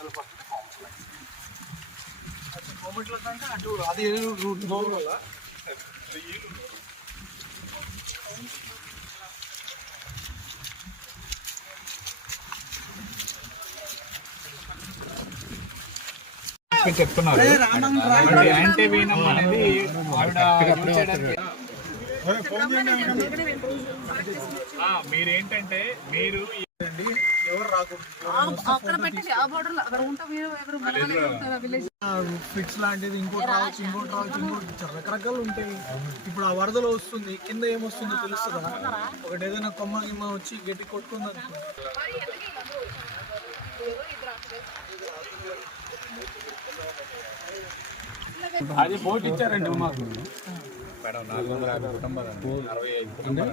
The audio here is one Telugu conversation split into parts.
అసలు పడుతుంది కామర్స్ లైన్స్ గవర్నమెంట్లో అంటే అటు అది రూట్ వల్ల చెప్తున్నారు అంటే అనేది మీరేంటంటే మీరు ఫిట్స్ లాంటిది ఇంకోటి రావచ్చు ఇంకోటి రావచ్చు ఇంకోటి రకరకాలు ఉంటాయి. ఇప్పుడు ఆ వరదలో వస్తుంది కింద ఏమొస్తుందో తెలుస్తుందా? ఒకటి ఏదైనా కొమ్మ గిమ్మ వచ్చి గట్టి కొట్టుకుంది అనుకో. అది బోట్ ఇచ్చారండి మాకు. మేడం నాలుగు వందల యాభై కుటుంబాలు అరవై ఐదు కుటుంబాలు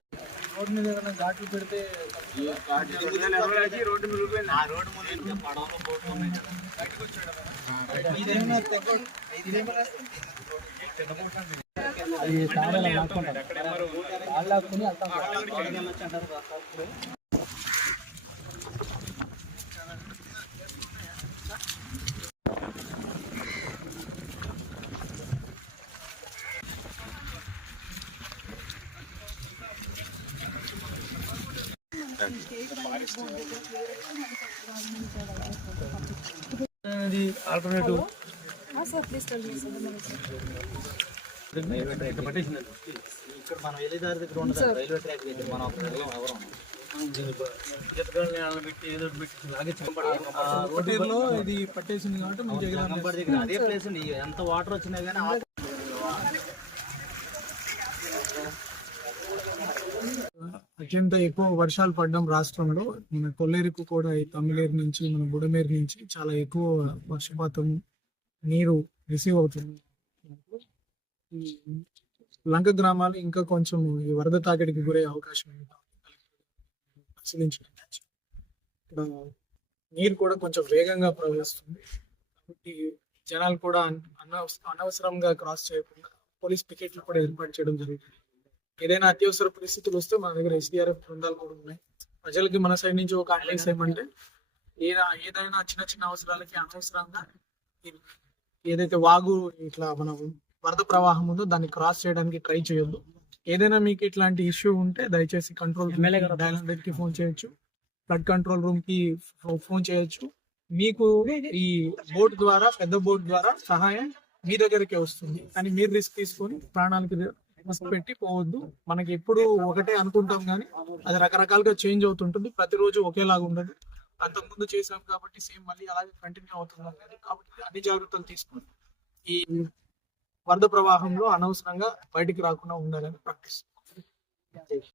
గ్రామం అది ఇప్పుడు ఆలోచించలేదు మొత్తం నేను చూస్తున్నాను కాబట్టి ఇలాంటి రోజులకి రోడ్ మీద ఏదైనా ఘాట్లు పెడితే రోడ్డు మిగిలిపోయింది ఇదేమైనా తక్కువ ఇదేమైనా అది alternative sir please tell sir ఇక్కడ మనం వెళ్ళేదారి దగ్గర ఉండదు రైల్వే ట్రాక్ దగ్గర మనం అక్కడ ఎవరు ఇది పట్టేసింది కాబట్టి అదే ప్లేస్ అండి. ఎంత వాటర్ వచ్చినా కానీ అత్యంత ఎక్కువ వర్షాలు పడడం రాష్ట్రంలో. మన కొల్లేరుకు కూడా ఈ తమిళేరు నుంచి మన బుడమేరు నుంచి చాలా ఎక్కువ వర్షపాతం నీరు రిసీవ్ అవుతుంది. లంక గ్రామాలు ఇంకా కొంచెం ఈ వరద తాకిడికి గురయ్యే అవకాశం ఉంది. ఇక్కడ నీరు కూడా కొంచెం వేగంగా ప్రవహిస్తుంది. కాబట్టి జనాలు కూడా అనవసరంగా క్రాస్ చేయకుండా పోలీస్ పికెట్లు కూడా ఏర్పాటు చేయడం జరుగుతుంది. ఏదైనా అత్యవసర పరిస్థితులు వస్తే మన దగ్గర ఎస్డిఆర్ఎఫ్ బృందాలు కూడా ఉన్నాయి. ప్రజలకి మన సైడ్ నుంచి ఒక అడ్వైస్ ఏమంటే ఏదైనా ఏదైనా చిన్న చిన్న అవసరాలకి అనవసరంగా ఏదైతే వాగు ఇట్లా మనం వరద ప్రవాహం ఉందో దాన్ని క్రాస్ చేయడానికి ట్రై చేయొద్దు. ఏదైనా మీకు ఇట్లాంటి ఇష్యూ ఉంటే దయచేసి కంట్రోల్ డైల్ హండ్రెడ్కి ఫోన్ చేయొచ్చు. ఫ్లడ్ కంట్రోల్ రూమ్కి ఫోన్ చేయొచ్చు. మీకు ఈ బోట్ ద్వారా పెద్ద బోట్ ద్వారా సహాయం మీ దగ్గరికే వస్తుంది. కానీ మీరు రిస్క్ తీసుకొని ప్రాణాలకి పెట్టి పోవద్దు మనకి ఎప్పుడు ఒకటే అనుకుంటాం కానీ అది రకరకాలుగా చేంజ్ అవుతుంటుంది. ప్రతిరోజు ఒకేలాగా ఉండదు. అంతకుముందు చేసాం కాబట్టి సేమ్ మళ్ళీ అలాగే కంటిన్యూ అవుతుంది కాబట్టి అన్ని జాగ్రత్తలు తీసుకొని ఈ వరద ప్రవాహంలో అనవసరంగా బయటికి రాకుండా ఉండాలని ప్రాక్టీస్